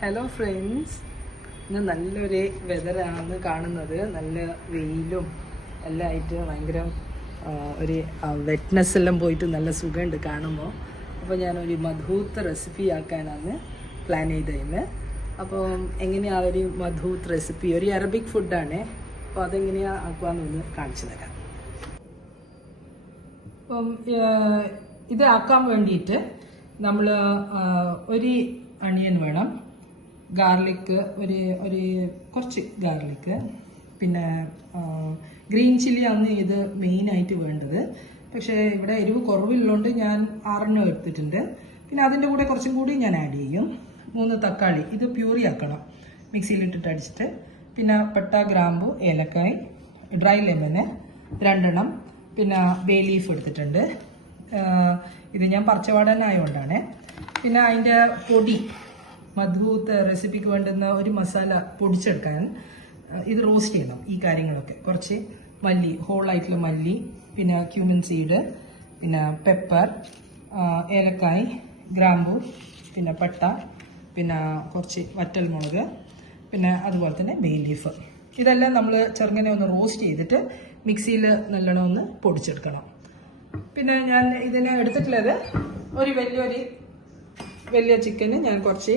Hello friends, ഇന്ന് നല്ലൊരു വെതറാണ് കാണുന്നത്. നല്ല വെയിലും എല്ലാം ആയിട്ട് ഭയങ്കര ഒരു വെറ്റ്നെസ് എല്ലാം പോയിട്ട് നല്ല സുഖമുണ്ട് കാണുമ്പോൾ. അപ്പോൾ ഞാനൊരു മധൂത്ത് റെസിപ്പി ആക്കാനാണ് പ്ലാൻ ചെയ്തത്. അപ്പോൾ എങ്ങനെയാണ് ഒരു മധൂത്ത് റെസിപ്പി? ഒരു അറബിക് ഫുഡാണ്. അപ്പോൾ അതെങ്ങനെയാണ് ആക്കുവാന്നൊന്ന് കാണിച്ചു തരാം. അപ്പം ഇത് ആക്കാൻ വേണ്ടിയിട്ട് നമ്മൾ ഒരു അണിയൻ വേണം, ഗാർലിക്ക് ഒരു കുറച്ച് ഗാർലിക്ക്, പിന്നെ ഗ്രീൻ ചില്ലി ആണ് ഇത് മെയിനായിട്ട് വേണ്ടത്. പക്ഷേ ഇവിടെ എരിവ് കുറവുള്ളതുകൊണ്ട് ഞാൻ 6 എടുത്തിട്ടുണ്ട്. പിന്നെ അതിൻ്റെ കൂടെ കുറച്ചും കൂടി ഞാൻ ആഡ് ചെയ്യും. 3 തക്കാളി, ഇത് പ്യൂറി ആക്കണം, മിക്സിയിലിട്ടിട്ട് അടിച്ചിട്ട്. പിന്നെ പട്ട, ഗ്രാമ്പു, ഏലക്കായ്, ഡ്രൈ ലെമന് 2 എണ്ണം, പിന്നെ ബേ ലീഫ് എടുത്തിട്ടുണ്ട്. ഇത് ഞാൻ പച്ചവാടനായതുകൊണ്ടാണ്. പിന്നെ അതിൻ്റെ പൊടി, മധൂത്ത് റെസിപ്പിക്ക് വേണ്ടുന്ന ഒരു മസാല പൊടിച്ചെടുക്കാൻ ഇത് റോസ്റ്റ് ചെയ്യണം. ഈ കാര്യങ്ങളൊക്കെ കുറച്ച് മല്ലി, ഹോളായിട്ടുള്ള മല്ലി, പിന്നെ ക്യൂമിൻ സീഡ്, പിന്നെ പെപ്പർ, ഏലക്കായ്, ഗ്രാമ്പു, പിന്നെ പട്ട, പിന്നെ കുറച്ച് വറ്റൽ മുളക്, പിന്നെ അതുപോലെ തന്നെ ബേ ലീഫ്. ഇതെല്ലാം നമ്മൾ ചെറുങ്ങനെ ഒന്ന് റോസ്റ്റ് ചെയ്തിട്ട് മിക്സിയിൽ നല്ലോണം ഒന്ന് പൊടിച്ചെടുക്കണം. പിന്നെ ഞാൻ ഇതിന് എടുത്തിട്ടുള്ളത് ഒരു വലിയ ചിക്കന് ഞാൻ കുറച്ച്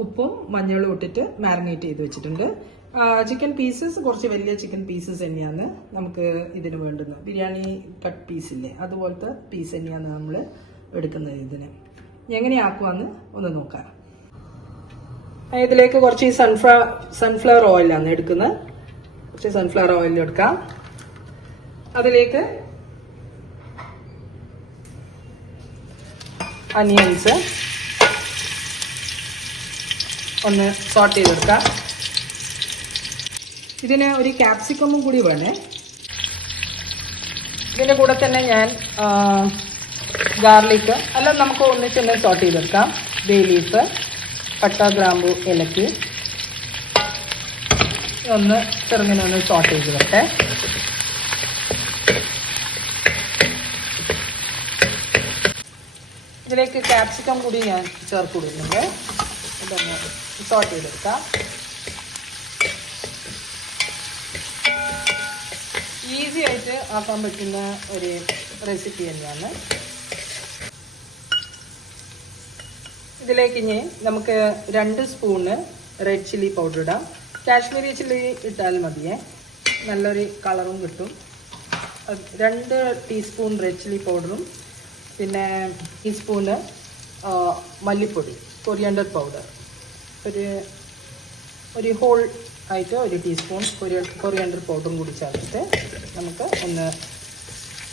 ഉപ്പും മഞ്ഞളും ഇട്ടിട്ട് മാരിനേറ്റ് ചെയ്ത് വെച്ചിട്ടുണ്ട്. ചിക്കൻ പീസസ് കുറച്ച് വലിയ ചിക്കൻ പീസസ് തന്നെയാണ് നമുക്ക് ഇതിന് വേണ്ടുന്നത്. ബിരിയാണി കട്ട് പീസില്ലേ, അതുപോലത്തെ പീസ് തന്നെയാണ് നമ്മൾ എടുക്കുന്നത്. ഇതിന് എങ്ങനെയാക്കുവാന്ന് ഒന്ന് നോക്കാം. ഇതിലേക്ക് കുറച്ച് സൺഫ്ലവർ ഓയിലാണ് എടുക്കുന്നത്. കുറച്ച് സൺഫ്ലവർ ഓയിൽ എടുക്കാം. അതിലേക്ക് അനിയൻസ് ഒന്ന് സോട്ട് ചെയ്തെടുക്കാം. ഇതിന് ഒരു ക്യാപ്സിക്കമും കൂടി വേണേ. ഇതിൻ്റെ കൂടെ തന്നെ ഞാൻ ഗാർലിക്ക് എല്ലാം നമുക്ക് ഒന്നിച്ചെല്ലാം സോട്ട് ചെയ്തെടുക്കാം. ബേ ലീഫ്, പട്ട, ഗ്രാമ്പു, ഏലക്കി ഒന്ന് ചെറുങ്ങനെ ഒന്ന് സോട്ട് ചെയ്ത് വെട്ടെ. ഇതിലേക്ക് ക്യാപ്സിക്കം കൂടി ഞാൻ ചേർത്ത് കൊടുക്കുന്നുണ്ട്. ഇതൊന്ന് സോട്ട് ചെയ്തെടുക്കാം. ഈസി ആയിട്ട് ആക്കാൻ പറ്റുന്ന ഒരു റെസിപ്പി തന്നെയാണ്. ഇതിലേക്ക് ഇനി നമുക്ക് 2 സ്പൂണ് റെഡ് ചില്ലി പൗഡർ ഇടാം. കാശ്മീരി ചില്ലി ഇട്ടാൽ മതിയേ, നല്ലൊരു കളറും കിട്ടും. 2 ടീസ്പൂൺ റെഡ് ചില്ലി പൗഡറും, പിന്നെ ടീസ്പൂണ് മല്ലിപ്പൊടി, കൊറിയാണ്ടർ പൗഡർ, ഒരു ഹോൾ ആയിട്ട് 1 ടീസ്പൂൺ കൊറിയാണ്ടർ പൗഡറും കൂടി ചേർത്തിട്ട് നമുക്ക് ഒന്ന്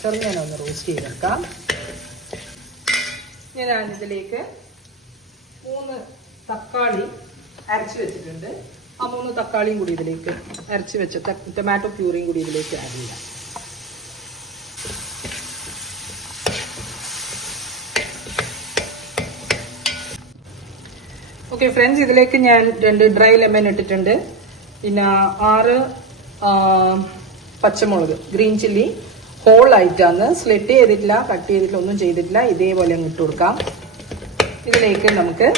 ചെറുങ്ങനെ ഒന്ന് റോസ്റ്റ് ചെയ്തെടുക്കാം. ഞാനിതിലേക്ക് 3 തക്കാളി അരച്ച് വെച്ചിട്ടുണ്ട്. ആ 3 തക്കാളിയും കൂടി ഇതിലേക്ക് അരച്ച് വെച്ച ടൊമാറ്റോ പ്യൂറിയും കൂടി ഇതിലേക്ക് ആഡ് ചെയ്യാം. ഓക്കെ ഫ്രണ്ട്സ്, ഇതിലേക്ക് ഞാൻ 2 ഡ്രൈ ലെമൺ ഇട്ടിട്ടുണ്ട്. പിന്നെ 6 പച്ചമുളക്, ഗ്രീൻ ചില്ലി ഹോൾ ആയിട്ടാണ്, സ്ലിറ്റ് ചെയ്തിട്ടില്ല, കട്ട് ചെയ്തിട്ടില്ല, ഒന്നും ചെയ്തിട്ടില്ല. ഇതേപോലെ അങ്ങ് ഇട്ട് കൊടുക്കാം. ഇതിലേക്ക് നമുക്ക്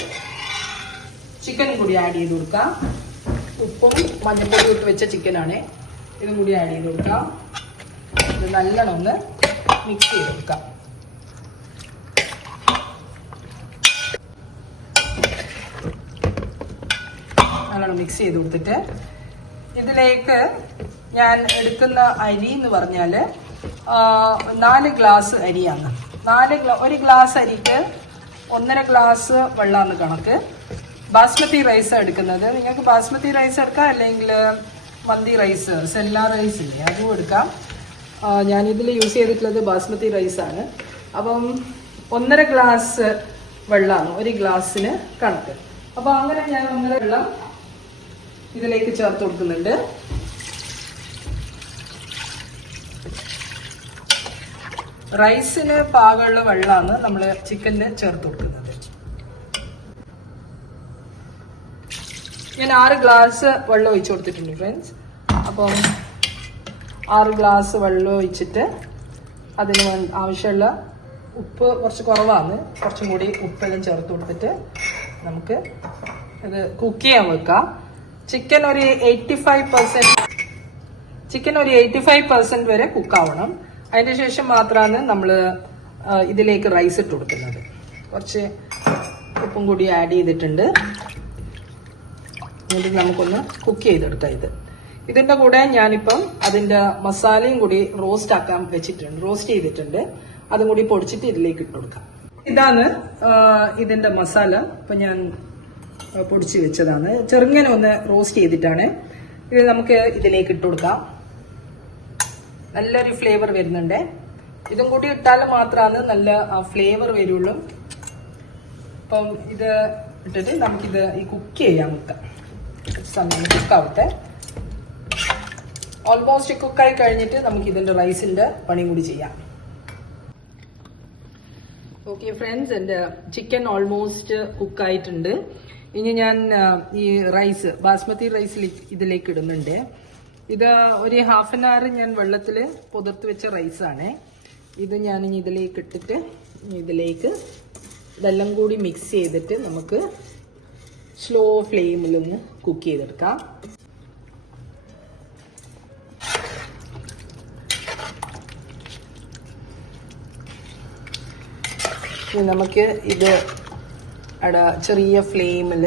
ചിക്കൻ കൂടി ആഡ് ചെയ്ത് കൊടുക്കാം. ഉപ്പും മഞ്ഞൾപ്പൊടി ഇട്ട് വെച്ച ചിക്കനാണ്, ഇതും കൂടി ആഡ് ചെയ്ത് കൊടുക്കാം. ഇത് നല്ലോണം ഒന്ന് മിക്സ് ചെയ്ത് കൊടുക്കാം. നല്ലോണം മിക്സ് ചെയ്ത് കൊടുത്തിട്ട് ഇതിലേക്ക് ഞാൻ എടുക്കുന്ന അരി എന്ന് പറഞ്ഞാൽ 4 ഗ്ലാസ് അരിയാണ്. 1 ഗ്ലാസ് അരിക്ക് 1.5 ഗ്ലാസ് വെള്ളമാണ് കണക്ക്. ബാസ്മതി റൈസ് എടുക്കുന്നത്. നിങ്ങൾക്ക് ബാസ്മതി റൈസ് എടുക്കാം, അല്ലെങ്കിൽ മന്തി റൈസ്, സെല്ല റൈസ് ഇല്ലേ, അതും എടുക്കാം. ഞാനിതിൽ യൂസ് ചെയ്തിട്ടുള്ളത് ബാസ്മതി റൈസാണ്. അപ്പം 1.5 ഗ്ലാസ് വെള്ളമാണ് 1 ഗ്ലാസ്സിന് കണക്ക്. അപ്പോൾ അങ്ങനെ ഞാൻ 1.5 വെള്ളം ഇതിലേക്ക് ചേർത്ത് കൊടുക്കുന്നുണ്ട്. റൈസിന് പാകമുള്ള വെള്ളമാണ് നമ്മൾ ചിക്കനിന് ചേർത്ത് കൊടുക്കുന്നത്. ഞാൻ 6 ഗ്ലാസ് വെള്ളം ഒഴിച്ചു കൊടുത്തിട്ടുണ്ട് ഫ്രണ്ട്സ്. അപ്പം 6 ഗ്ലാസ് വെള്ളം ഒഴിച്ചിട്ട് അതിന് ആവശ്യമുള്ള ഉപ്പ് കുറച്ച് കുറവാണ്, കുറച്ചും കൂടി ഉപ്പെല്ലാം ചേർത്ത് കൊടുത്തിട്ട് നമുക്ക് ഇത് കുക്ക് ചെയ്യാൻ വെക്കാം. ചിക്കൻ ഒരു 85% വരെ കുക്കാവണം. അതിന് ശേഷം മാത്രമാണ് നമ്മൾ ഇതിലേക്ക് റൈസ് ഇട്ട് കൊടുക്കുന്നത്. കുറച്ച് ഉപ്പും കൂടി ആഡ് ചെയ്തിട്ടുണ്ട്. എന്നിട്ട് നമുക്കൊന്ന് കുക്ക് ചെയ്തെടുക്കാം. ഇതിന്റെ കൂടെ ഞാനിപ്പം അതിന്റെ മസാലയും കൂടി റോസ്റ്റ് ചെയ്തിട്ടുണ്ട്. അതും കൂടി പൊടിച്ചിട്ട് ഇതിലേക്ക് ഇട്ട് കൊടുക്കാം. ഇതാണ് ഇതിന്റെ മസാല. ഇപ്പൊ ഞാൻ പൊടിച്ചു വെച്ചതാണ്. ചെറുങ്ങനെ ഒന്ന് റോസ്റ്റ് ചെയ്തിട്ടാണ്. ഇത് നമുക്ക് ഇതിലേക്ക് ഇട്ട് കൊടുക്കാം. നല്ലൊരു ഫ്ലേവർ വരുന്നുണ്ട്. ഇതും കൂടി ഇട്ടാൽ മാത്രമാണ് നല്ല ഫ്ലേവർ വരുള്ളൂ. അപ്പം ഇത് ഇട്ടിട്ട് നമുക്കിത് ഈ കുക്ക് ചെയ്യാൻ വെക്കാം. സമയം കുക്കാവട്ടെ. ഓൾമോസ്റ്റ് കുക്കായി കഴിഞ്ഞിട്ട് നമുക്ക് ഇതിന്റെ റൈസിന്റെ പണി കൂടി ചെയ്യാം. ഓക്കെ ഫ്രണ്ട്സ്, എൻ്റെ ചിക്കൻ ഓൾമോസ്റ്റ് കുക്കായിട്ടുണ്ട്. ഇനി ഞാൻ ഈ റൈസ് ബാസ്മതി റൈസിൽ ഇതിലേക്ക് ഇടുന്നുണ്ട്. ഇത് ഒരു ഹാഫ് ആൻ അവർ ഞാൻ വെള്ളത്തിൽ പുതിർത്ത് വെച്ച റൈസാണ്. ഇത് ഞാനിനി ഇതിലേക്ക് ഇട്ടിട്ട് ഇതെല്ലാം കൂടി മിക്സ് ചെയ്തിട്ട് നമുക്ക് സ്ലോ ഫ്ലെയിമിലൊന്ന് കുക്ക് ചെയ്തെടുക്കാം. നമുക്ക് ഇത് ചെറിയ ഫ്ലെയിമിൽ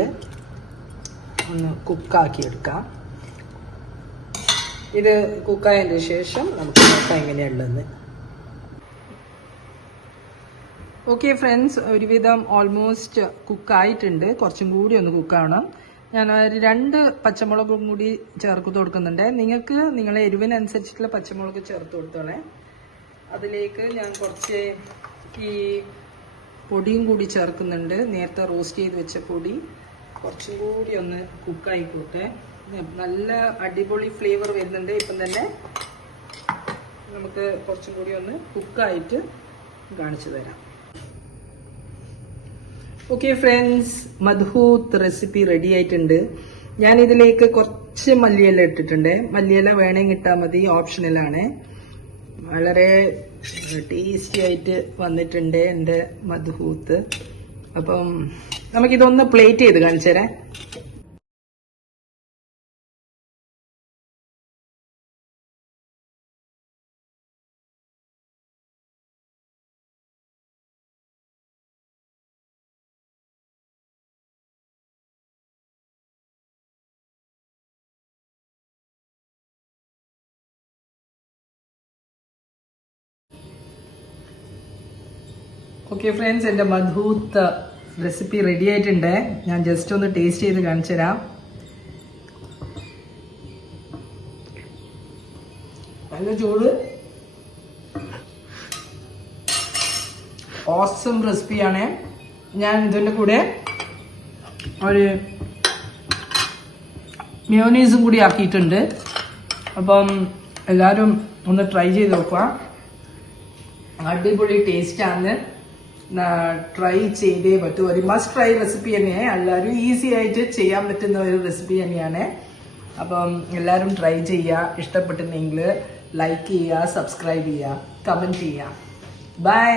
ഒന്ന് കുക്കാക്കി എടുക്കാം. ഇത് കുക്കായതിന് ശേഷം നമുക്ക് നോക്കാം എങ്ങനെയുള്ളത്. ഓക്കെ ഫ്രണ്ട്സ്, ഒരുവിധം ഓൾമോസ്റ്റ് കുക്കായിട്ടുണ്ട്. കുറച്ചും കൂടി ഒന്ന് കുക്കാവണം. ഞാൻ 2 പച്ചമുളകും കൂടി ചേർത്ത് കൊടുക്കുന്നുണ്ട്. നിങ്ങൾക്ക് നിങ്ങളെ എരിവിനനുസരിച്ചിട്ടുള്ള പച്ചമുളക് ചേർത്ത് കൊടുത്തോളെ. അതിലേക്ക് ഞാൻ കുറച്ച് ഈ പൊടിയും കൂടി ചേർക്കുന്നുണ്ട്. നേരത്തെ റോസ്റ്റ് ചെയ്ത് വെച്ച പൊടി കുറച്ചും കൂടി ഒന്ന് കുക്കായിക്കോട്ടെ. നല്ല അടിപൊളി ഫ്ലേവർ വരുന്നുണ്ട്. ഇപ്പം തന്നെ നമുക്ക് കുറച്ചും കൂടി ഒന്ന് കുക്കായിട്ട് കാണിച്ചു തരാം. ഓക്കെ ഫ്രണ്ട്സ്, മദ്ഹൂത്ത് റെസിപ്പി റെഡി ആയിട്ടുണ്ട്. ഞാൻ ഇതിലേക്ക് കുറച്ച് മല്ലിയില ഇട്ടിട്ടുണ്ട്. മല്ലിയില വേണമെങ്കിൽ ഇട്ടാൽ മതി, ഓപ്ഷണലാണ്. വളരെ ടേസ്റ്റി ആയിട്ട് വന്നിട്ടുണ്ട് എൻ്റെ മദ്ഹൂത്ത്. അപ്പം നമുക്കിതൊന്ന് പ്ലേറ്റ് ചെയ്ത് കാണിച്ചു തരാം. ഓക്കെ ഫ്രണ്ട്സ്, എൻ്റെ മദ്ഹൂത്ത് റെസിപ്പി റെഡി ആയിട്ടുണ്ട്. ഞാൻ ജസ്റ്റ് ഒന്ന് ടേസ്റ്റ് ചെയ്ത് കാണിച്ചു തരാം. നല്ല ചൂട്, ഓസം റെസിപ്പിയാണ്. ഞാൻ ഇതിൻ്റെ കൂടെ ഒരു മയോണീസും കൂടി ആക്കിയിട്ടുണ്ട്. അപ്പം എല്ലാവരും ഒന്ന് ട്രൈ ചെയ്ത് നോക്കുക. അടിപൊളി ടേസ്റ്റാണ്. ട്രൈ ചെയ്തേ പറ്റൂ. ഒരു മസ്റ്റ് ട്രൈ റെസിപ്പി തന്നെയാണ്. എല്ലാവരും ഈസി ആയിട്ട് ചെയ്യാൻ പറ്റുന്ന ഒരു റെസിപ്പി തന്നെയാണ്. അപ്പം എല്ലാവരും ട്രൈ ചെയ്യുക. ഇഷ്ടപ്പെട്ടിട്ടുണ്ടെങ്കിൽ ലൈക്ക് ചെയ്യുക, സബ്സ്ക്രൈബ് ചെയ്യുക, കമൻറ്റ് ചെയ്യുക. ബൈ.